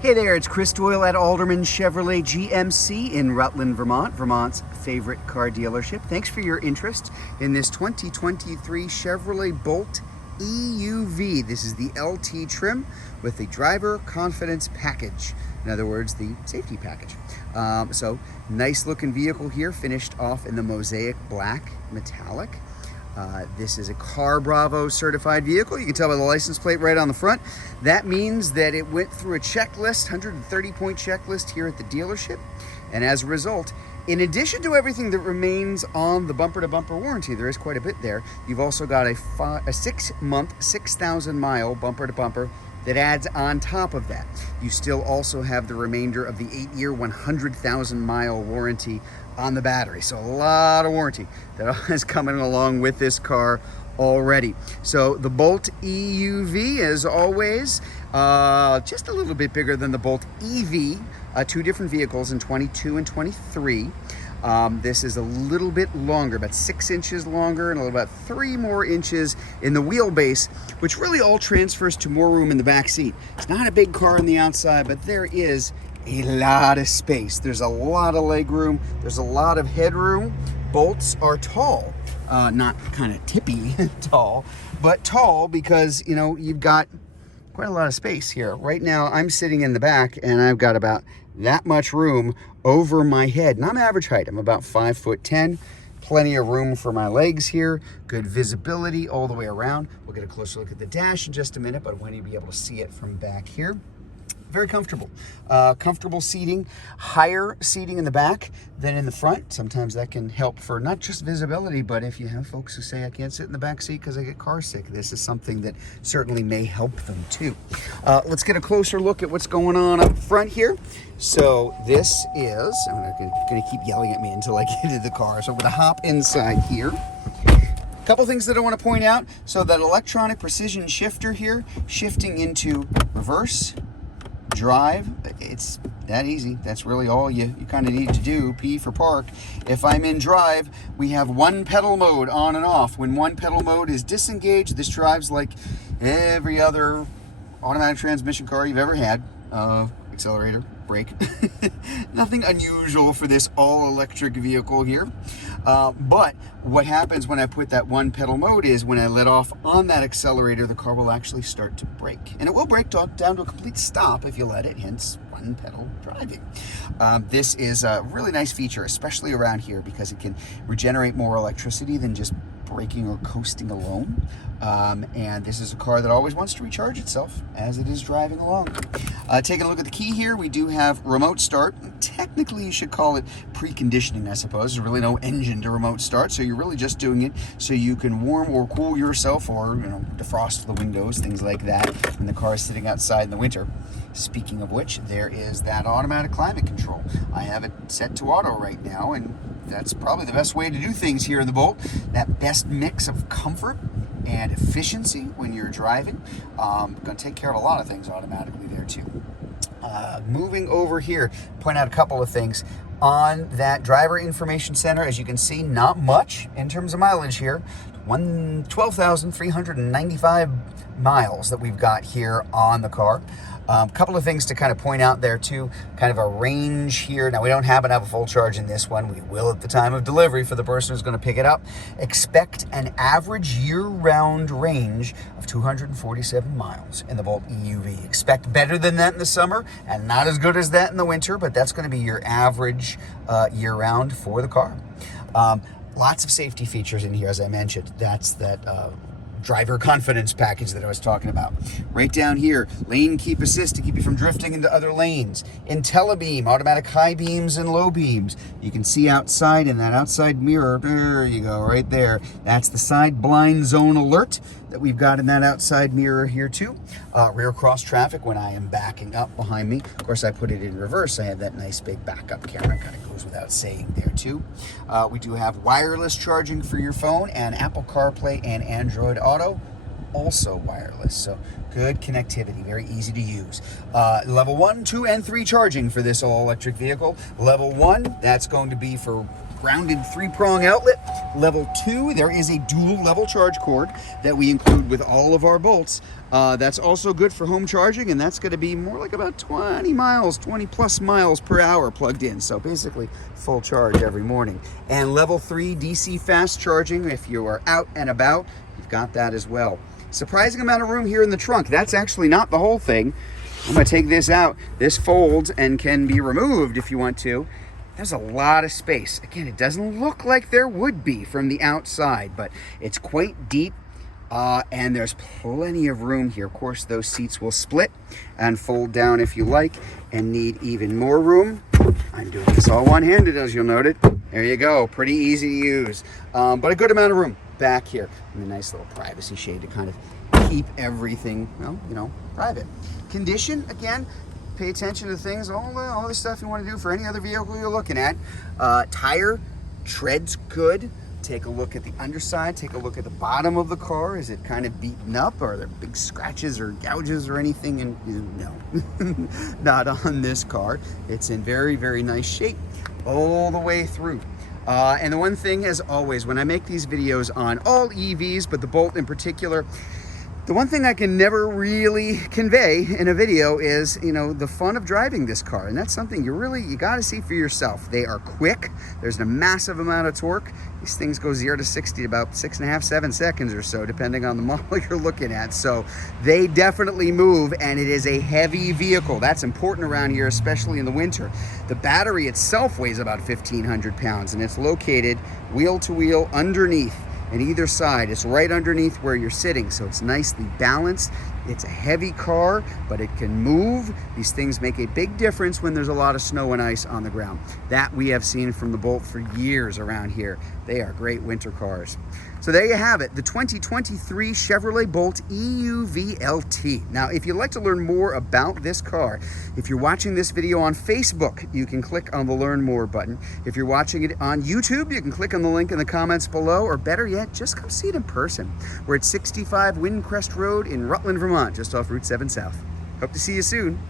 Hey there, it's Chris Doyle at Alderman Chevrolet GMC in Rutland, Vermont, Vermont's favorite car dealership. Thanks for your interest in this 2023 Chevrolet Bolt EUV. This is the LT trim with the driver confidence package. In other words, the safety package. So nice looking vehicle here, finished off in the mosaic black metallic. This is a Car Bravo certified vehicle. You can tell by the license plate right on the front. That means that it went through a checklist, 130-point checklist here at the dealership. And as a result, in addition to everything that remains on the bumper-to-bumper warranty, there is quite a bit there. You've also got a 6-month, 6,000-mile bumper-to-bumper that adds on top of that. You still also have the remainder of the 8-year, 100,000-mile warranty on the battery. So a lot of warranty that is coming along with this car already. So the Bolt EUV, as always, just a little bit bigger than the Bolt EV, two different vehicles in 22 and 23. This is a little bit longer, about 6 inches longer and about 3 more inches in the wheelbase, which really all transfers to more room in the back seat. It's not a big car on the outside, but there is a lot of space. There's a lot of leg room. There's a lot of headroom. Bolts are tall, not kind of tippy tall, but tall because, you know, you've got quite a lot of space here. Right now, I'm sitting in the back and I've got about that much room over my head. And I'm average height. I'm about 5'10". Plenty of room for my legs here. Good visibility all the way around. We'll get a closer look at the dash in just a minute, but I want you to be able to see it from back here. Very comfortable. Comfortable seating, higher seating in the back than in the front. Sometimes that can help for not just visibility, but if you have folks who say, I can't sit in the back seat because I get car sick, this is something that certainly may help them too. Let's get a closer look at what's going on up front here. So this is, I'm going to keep yelling at me until I get into the car. So I'm going to hop inside here. Couple things that I want to point out. So that electronic precision shifter here, shifting into reverse, drive, it's that easy. That's really all you kind of need to do. P for park. If I'm in drive, we have one pedal mode on and off. When one pedal mode is disengaged, this drives like every other automatic transmission car you've ever had. Accelerator, brake. Nothing unusual for this all-electric vehicle here. But what happens when I put that one pedal mode is when I let off on that accelerator, the car will actually start to brake. And it will brake down to a complete stop if you let it, hence one pedal driving. This is a really nice feature, especially around here, because it can regenerate more electricity than just braking or coasting alone. And this is a car that always wants to recharge itself as it is driving along. Taking a look at the key here, we do have remote start. Technically, you should call it preconditioning, I suppose. There's really no engine to remote start, so you're really just doing it so you can warm or cool yourself or, you know, defrost the windows, things like that, when the car is sitting outside in the winter. Speaking of which, there is that automatic climate control. I have it set to auto right now, and that's probably the best way to do things here in the Bolt. That best mix of comfort and efficiency when you're driving. Going to take care of a lot of things automatically there too. Moving over here, point out a couple of things. On that driver information center, as you can see, not much in terms of mileage here. 12,395 miles that we've got here on the car. A couple of things to kind of point out there too, kind of a range here. Now we don't happen to have a full charge in this one. We will at the time of delivery for the person who's going to pick it up. Expect an average year-round range of 247 miles in the Bolt EUV. Expect better than that in the summer and not as good as that in the winter, but that's going to be your average year-round for the car. Lots of safety features in here, as I mentioned. That's that driver confidence package that I was talking about. Right down here, lane keep assist to keep you from drifting into other lanes. IntelliBeam, automatic high beams and low beams. You can see outside in that outside mirror. There you go, right there. That's the side blind zone alert that we've got in that outside mirror here too. Rear cross traffic when I am backing up behind me. Of course, I put it in reverse. I have that nice big backup camera, kind of goes without saying there too. We do have wireless charging for your phone and Apple CarPlay and Android Auto, also wireless. So good connectivity, very easy to use. Level 1, 2, and 3 charging for this all-electric vehicle. Level 1, that's going to be for grounded 3-prong outlet. Level 2, there is a dual level charge cord that we include with all of our bolts. That's also good for home charging, and that's going to be more like about 20 plus miles per hour plugged in. So basically full charge every morning. And level 3 DC fast charging, if you are out and about, you've got that as well. Surprising amount of room here in the trunk. That's actually not the whole thing. I'm going to take this out. This folds and can be removed if you want to. There's a lot of space. Again, it doesn't look like there would be from the outside, but it's quite deep, and there's plenty of room here. Of course, those seats will split and fold down if you like and need even more room. I'm doing this all one-handed, as you'll note it. There you go. Pretty easy to use, but a good amount of room back here. And a nice little privacy shade to kind of keep everything, well, you know, private. Condition, again, pay attention to things, all the stuff you want to do for any other vehicle you're looking at. Tire tread's good. Take a look at the underside. Take a look at the bottom of the car. Is it kind of beaten up? Are there big scratches or gouges or anything? And no, not on this car. It's in very, very nice shape all the way through. And the one thing, as always, when I make these videos on all EVs, but the Bolt in particular, the one thing I can never really convey in a video is, you know, the fun of driving this car. And that's something you got to see for yourself. They are quick. There's a massive amount of torque. These things go 0 to 60 in about 6.5, 7 seconds or so, depending on the model you're looking at. So they definitely move, and it is a heavy vehicle. That's important around here, especially in the winter. The battery itself weighs about 1,500 pounds, and it's located wheel to wheel underneath. And either side, it's right underneath where you're sitting, so it's nicely balanced. It's a heavy car, but it can move. These things make a big difference when there's a lot of snow and ice on the ground. That we have seen from the Bolt for years around here. They are great winter cars. So there you have it, the 2023 Chevrolet Bolt EUV LT. Now, if you'd like to learn more about this car, if you're watching this video on Facebook, you can click on the Learn More button. If you're watching it on YouTube, you can click on the link in the comments below, or better yet, just come see it in person. We're at 65 Windcrest Road in Rutland, Vermont, just off Route 7 South. Hope to see you soon.